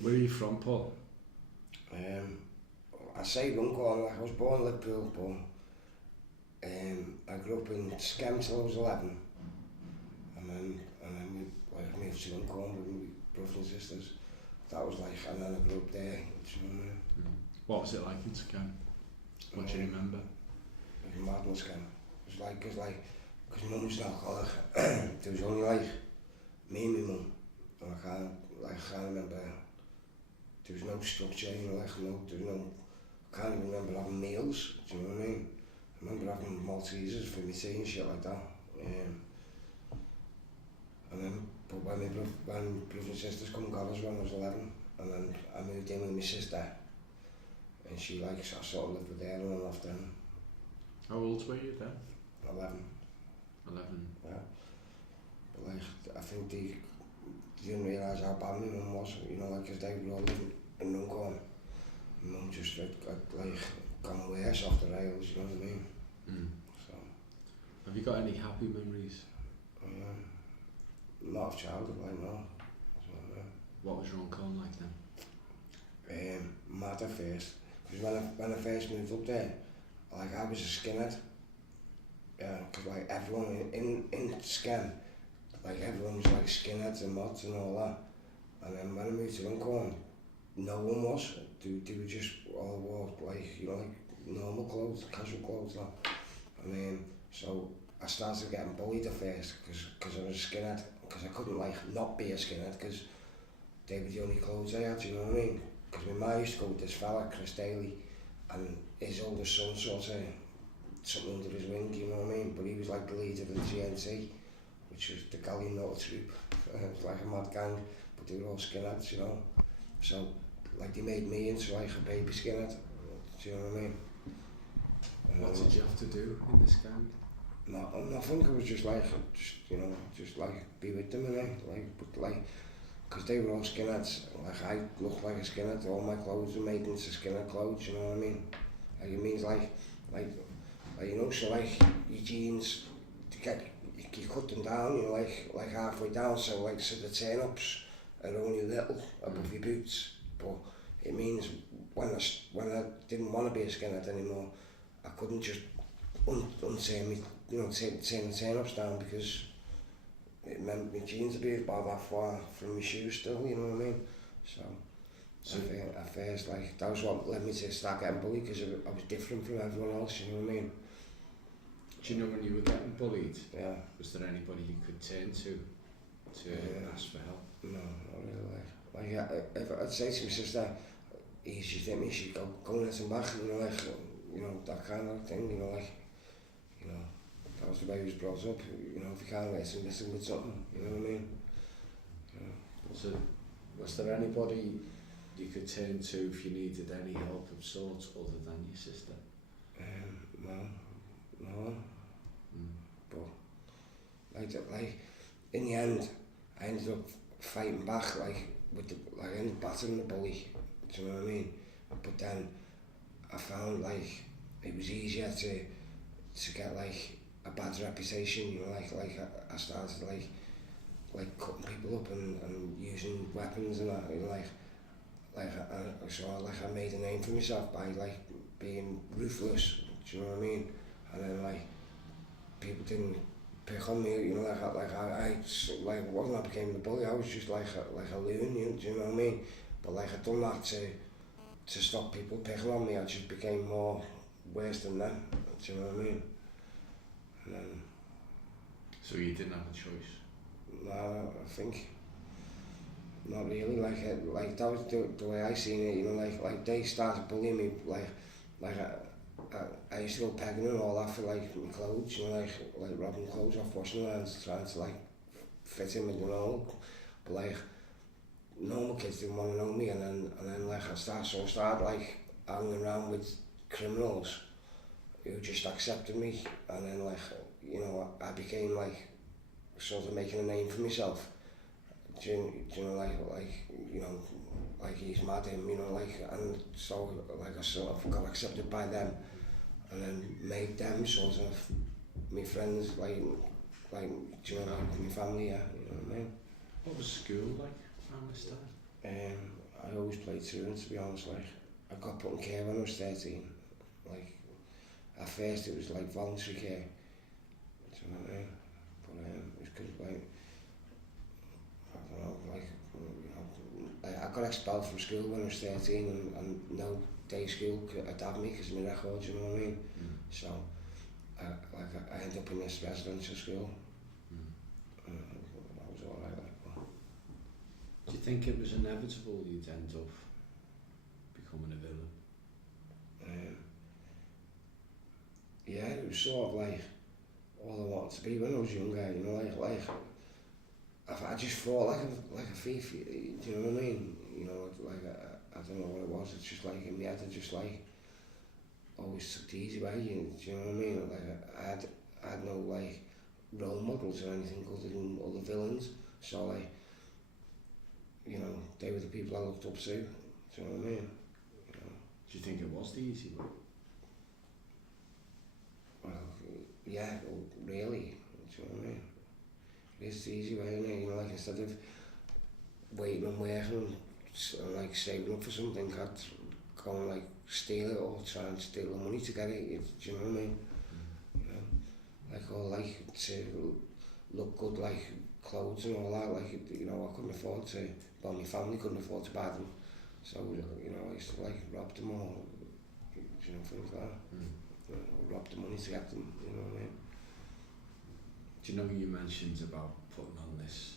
Where are you from, Paul? I say Runcorn, like I was born in Liverpool, but I grew up in Skem till I was 11, and then we moved to Runcorn with my brothers and sisters. That was like, and then I grew up there. You know, What was it like in Skem? What do you remember? it was mad in Skem. It was like, because mum was an alcoholic, there was only like me and my mum, and I can't remember. There was no structure, you know, I can't even remember having meals, do you know what I mean? I remember having Maltesers for my tea and shit like that. And then, but when brothers and sisters come and got us when I was 11, and then I moved in with my sister, and she like, I sort of lived with her and off then. How old were you then? 11. 11. Yeah. But like, I think they didn't realise how bad my mum was, you know, like, because they were all living in Runcorn. My mum just like gone worse off the rails, you know what I mean? So. Have you got any happy memories? Not of childhood, like, no. So, What was Runcorn like then? Mad at first, because when I first moved up there, like, I was a skinhead. Yeah, because like everyone in Skem, like everyone was like skinheads and mods and all that. And then when I moved to Runcorn, no one was. They were just all wore like, you know, like normal clothes, casual clothes now. And then so I started getting bullied at first because I was a skinhead, because I couldn't like not be a skinhead because they were the only clothes I had, you know what I mean? Because my mum used to go with this fella, Chris Daly, and his oldest son sort of something under his wing, you know what I mean? But he was like the leader of the GNT, which was the Galleon Notice group. It was like a mad gang, but they were all skinheads, you know. So like they made me into like a baby skinhead, do you know what I mean? What did you have to do in this gang? Nothing. I was just like, be with them, and because they were all skinheads. Like I looked like a skinhead. All my clothes were made into skinhead clothes. You know what I mean? Like it means like you know, so like your jeans, you cut them down. You know, like halfway down. So the turn-ups are only a little above your boots. But it means when I didn't want to be a skinhead anymore, I couldn't just unturn me, you know, turn the turn-ups down, because it meant my jeans would be about that far from my shoes still, you know what I mean? So at first, like, that was what led me to start getting bullied, because I was different from everyone else, you know what I mean? Do you know when you were getting bullied? Yeah. Was there anybody you could turn to ask for help? No, not really. Like if I'd say to my sister, she think me, she'd go and let him back, you know, that kind of thing, you know, like, you know, that was the way he was brought up, you know, if you can't listen with something, you know what I mean? So, was there anybody you could turn to if you needed any help of sorts other than your sister? No. But like in the end, I ended up fighting back, like I ended up battering the bully. Do you know what I mean? But then I found like it was easier to get like a bad reputation. You know, like I started like cutting people up and using weapons and that. You know, I made a name for myself by like being ruthless. Do you know what I mean? And then like people didn't pick on me. You know, I wasn't, I became the bully. I was just like a loon. Do you know what I mean? But like I done that to stop people picking on me. I just became more worse than them. Do you know what I mean? And then, so you didn't have a choice? No, I think not really. Like that was the way I seen it. You know, like they started bullying me. I used to go pegging and all that for like my clothes. You know, like robbing clothes off washing lines, trying to like fit in with the normal. But like normal kids didn't want to know me, and then like I started like hanging around with criminals who just accepted me, and then like, you know, I became like sort of making a name for myself. Do you know, like you know, like he's mad him, you know, like, and so like I sort of got accepted by them, and then made them sort of my friends, like do you know, like my family, yeah, you know what I mean? What was school like around this time? I always played truant, to be honest. Like, I got put in care when I was 13. Like, at first it was like voluntary care. Do you know what I mean? But it was because, like, I don't know, like, you know, I got expelled from school when I was 13, and no day school could adapt me because of my record, you know what I mean? So, I ended up in this residential school. That was alright. Like, do you think it was inevitable you'd end up becoming a villain? Yeah, it was sort of like all I wanted to be when I was younger, you know, like I just thought like a thief, do you know what I mean? You know, like I don't know what it was, it's just like in my head I just like always took the easy way, do you know what I mean? Like I had no like role models or anything other than other villains, so like, you know, they were the people I looked up to, do you know what I mean? You know? Do you think it was the easy way? Well, yeah, well, really, do you know what I mean? It's the easy way, isn't it? You know, like instead of waiting and working and like saving up for something, I'd go and like steal it or try and steal the money to get it, do you know what I mean? You know, like or like to look good, like clothes and all that, like, you know, I couldn't afford to, well, my family couldn't afford to buy them, so, you know, I used to like rob them or, you know, things like that. You know, rob the money to get them, you know what I mean? Do you know you mentioned about putting on this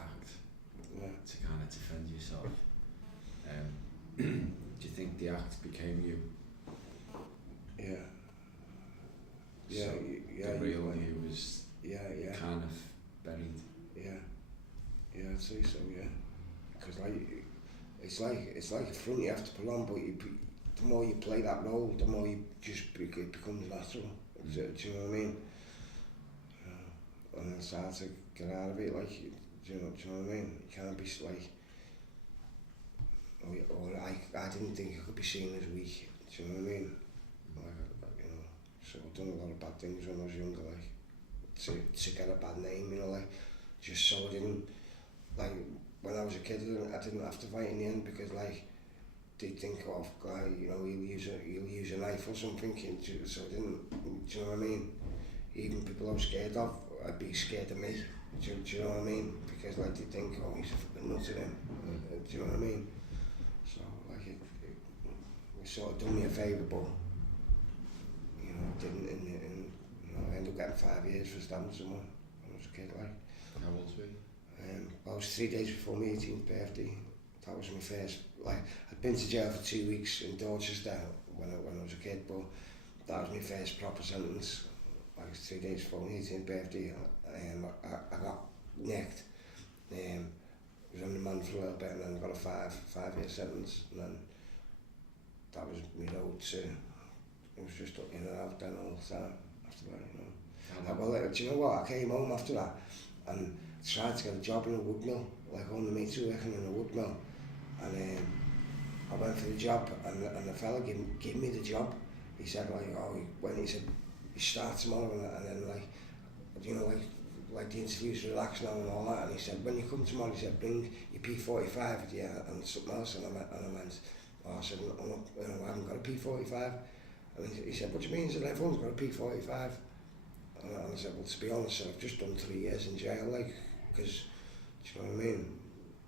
act to kind of defend yourself? Do you think the act became you? Yeah. So yeah. The real you was kind of buried. Yeah, I'd say so. Yeah, because like it's like a front you have to put on, but the more you play that role, the more you just it becomes natural. Do you know what I mean? And it's hard to get out of it. Like, do you know what I mean? You can't be like, or I didn't think I could be seen as weak. Do you know what I mean? Like, you know, so I've done a lot of bad things when I was younger, like to get a bad name, you know, like just so I didn't, like when I was a kid, I didn't have to fight in the end because like they'd think, oh, guy, you know, he'll use a knife or something, so I didn't, do you know what I mean? Even people I was scared of, I'd be scared of me, do you know what I mean? Because like they think, oh, he's a fucking nut to them, do you know what I mean? So like it sort of done me a favour, but you know, it didn't, and you know, I ended up getting 5 years for stabbing someone when I was a kid, like. How old were you? I was 3 days before my 18th birthday. That was my first, like, I'd been to jail for 2 weeks in Dorchester when I was a kid, but that was my first proper sentence. Like 3 days before my 18th birthday, I got nicked. Was on remand for a little bit, and then got a five-year sentence, and then that was my road to, it was just in and out then all the time after that, you know. Well, do you know what, I came home after that and tried to get a job in a wood mill, like all the mates were working in a wood mill, and I went for the job, and the fella gave me the job. He said like, oh, he said, you start tomorrow, and then like, you know, like the interview's relaxed now and all that, and he said, when you come tomorrow, he said, bring your P45 with you and something else, and I went, oh, I said, I haven't got a P45, and he said, what do you mean? He said, everyone's got a P45, and I said, well, to be honest, I've just done 3 years in jail, like, because, do you know what I mean?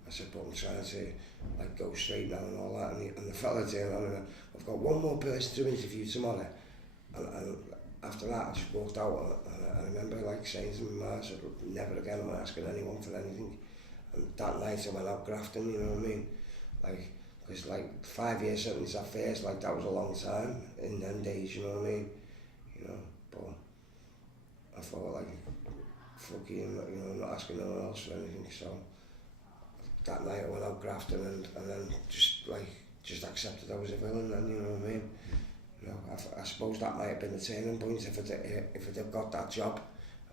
I said, but I'm trying to, like, go straight now and all that, and the fella turned on and I've got one more person to interview tomorrow, and after that I just walked out, and I remember like saying to my mum, I said, never again am I asking anyone for anything, and that night I went out grafting, you know what I mean, like, because like 5 year sentence at first, like that was a long time in them days, you know what I mean, you know, but I thought like, fuck you, you know, I'm not asking no one else for anything, so that night I went out grafting and then just accepted I was a villain then, you know what I mean? You know, I suppose that might have been the turning point. If I'd have got that job,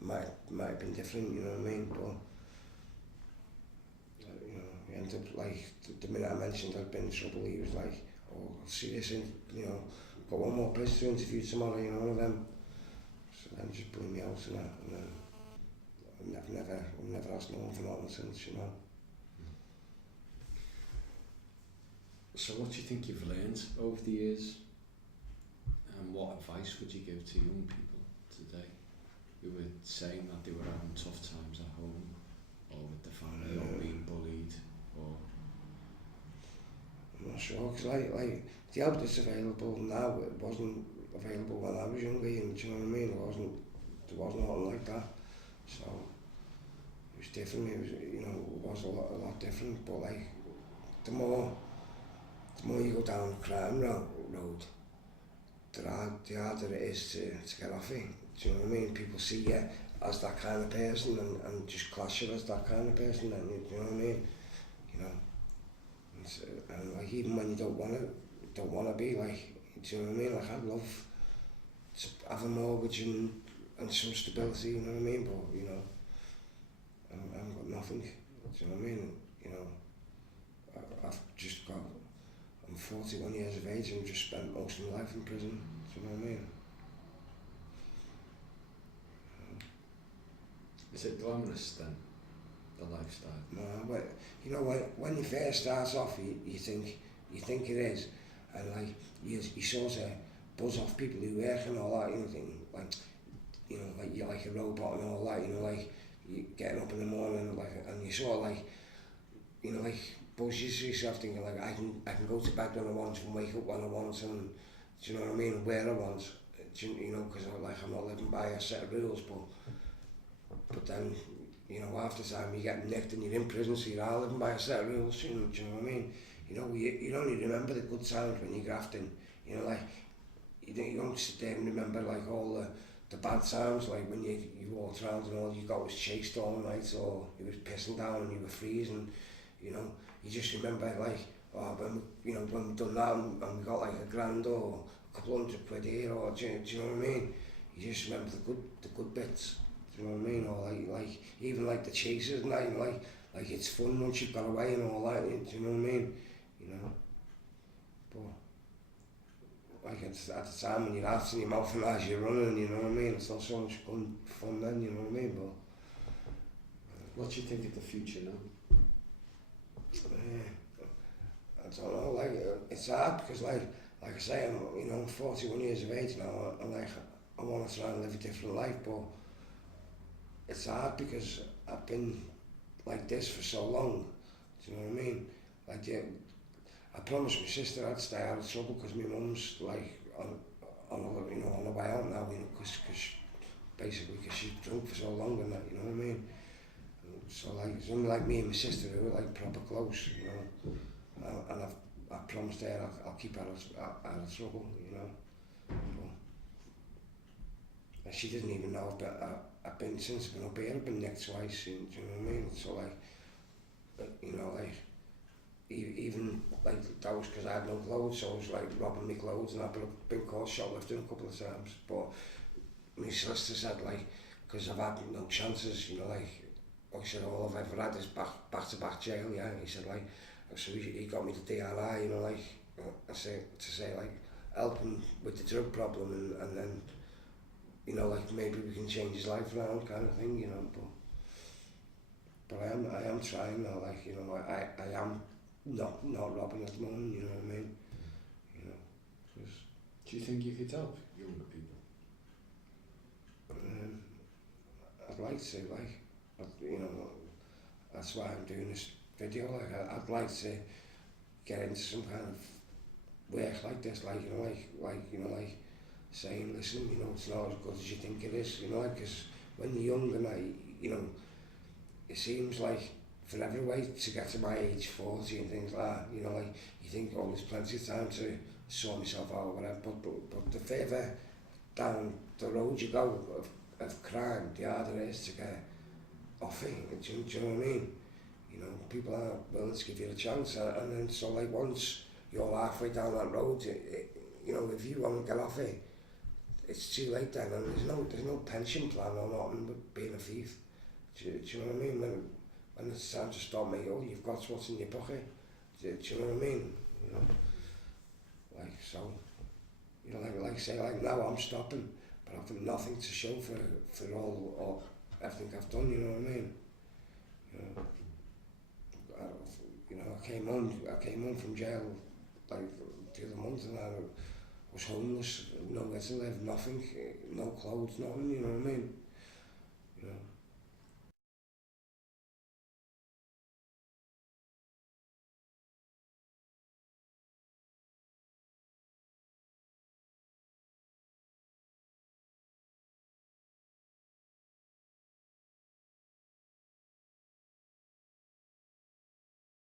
it might have been different, you know what I mean? But you know, he ended up like the minute I mentioned I'd been in trouble, he was like, oh, see this in, you know, got one more place to interview tomorrow, you know, one of them. So then just blew me out and that, and then I've never asked no one for nothing since, you know. So what do you think you've learned over the years? And what advice would you give to young people today who were saying that they were having tough times at home or with the family or being bullied or... I'm not sure, because like the help that's available now, it wasn't available when I was younger, and do you know what I mean? There wasn't nothing like that. So it was different. It was, you know, it was a lot different. But like the more you go down the crime road, the harder it is to get off it. Do you know what I mean? People see you as that kind of person and just class you as that kind of person. And you know what I mean? You know. And like even when you don't want to be, like, do you know what I mean? Like I'd love to have a mortgage and some stability, you know what I mean? But you know, I haven't got nothing. Do you know what I mean? You know, I've just got. I'm 41 years of age and just spent most of my life in prison. Do you know what I mean? Is it glamorous then, the lifestyle? No, but you know when you first start off, you think it is, and like you sort of buzz off people who work and all that. You know, think like, you know, like you're like a robot and all that. You know, like you getting up in the morning, like, and you sort of like, you know, like buzz yourself thinking like I can go to bed when I want and wake up when I want, and do you know what I mean? And where I want, you know, because I'm not living by a set of rules, but then, you know, after time you get nicked and you're in prison, so you're all living by a set of rules, you know, do you know what I mean? You know, you only remember the good times when you're grafting, you know, like, you don't sit there and remember like all the bad times, like when you walked around and all you got was chased all night, or it was pissing down and you were freezing, you know, you just remember like, oh, when we done that and we got like £1,000 or a couple £100 here, or do you know what I mean? You just remember the good bits. Do you know what I mean? Or like even like the chases and that, you know, like it's fun once you've got away and all that. Do you know what I mean? You know. But like at the time when you're out in your mouth and as you're running, you know what I mean? It's not so much fun then. You know what I mean? But what do you think of the future now? I don't know. Like it's hard because like I say, I'm 41 years of age now, and like I want to try and live a different life, but it's hard because I've been like this for so long. Do you know what I mean? Like, yeah, I promised my sister I'd stay out of trouble because my mum's like on the way out now, you know, because basically because she's drunk for so long and that, you know what I mean? So like it's only like me and my sister who are like proper close, you know, and I promised her I'll keep her out of trouble, you know. And she doesn't even know, but I've been since I've been up here. I've been nicked twice. Do you know what I mean? So like, you know, like even like that was because I had no clothes, so I was like robbing my clothes, and I've been caught shoplifting a couple of times. But my solicitor said like, because I've had no chances, you know, like I said, all I've ever had is back to back jail. Yeah, and he said like, so he got me the DRI, you know, like I say to say like help him with the drug problem, and then, you know, like maybe we can change his life around, kind of thing, you know. But I am trying now, like, you know, I am not robbing at the moment, you know what I mean? You know, 'cause, do you think you could help younger people? I'd like to, like, you know, that's why I'm doing this video. Like, I'd like to get into some kind of work like this, like, you know, like saying, listen, you know, it's not as good as you think it is, you know, like, because when you're young and you know, it seems like for every way to get to my age 40 and things like that, you know, like, you think, oh, there's plenty of time to sort myself out or whatever, but the further down the road you go of crime, the harder it is to get off it, do you know what I mean? You know, people aren't willing to give you a chance, and then so like once you're halfway down that road, you know, if you want to get off it, it's too late then, and there's no pension plan or nothing with being a thief. Do you know what I mean? When it's time to stop me, oh, you've got what's in your pocket. Do you know what I mean? You know, like, so, you know, like say, like now I'm stopping, but I've got nothing to show for all everything I've done. You know what I mean? You know, I came home from jail like the other month, and I was homeless, nowhere to live, nothing, no clothes, nothing, you know what I mean? You know.